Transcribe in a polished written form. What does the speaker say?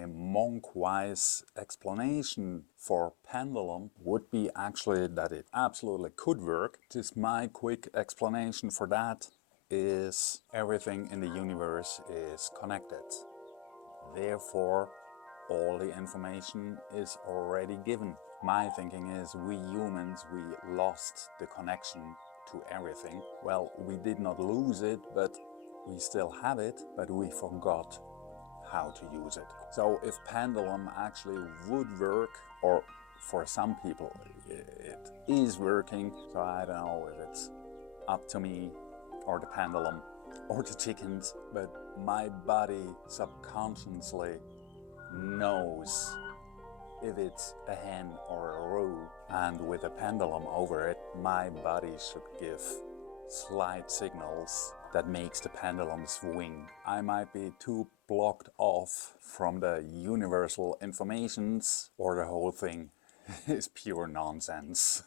my monk-wise explanation for pendulum would be actually that it absolutely could work. Just my quick explanation for that is everything in the universe is connected. Therefore, all the information is already given. My thinking is we humans, we lost the connection to everything. Well, we did not lose it, but we still have it, but we forgot how to use it. So if pendulum actually would work, or for some people it is working, so I don't know if it's up to me or the pendulum or the chickens, but my body subconsciously knows if it's a hen or a roe, and with a pendulum over it, my body should give slight signals that makes the pendulum swing. I might be too blocked off from the universal informations, or the whole thing is pure nonsense.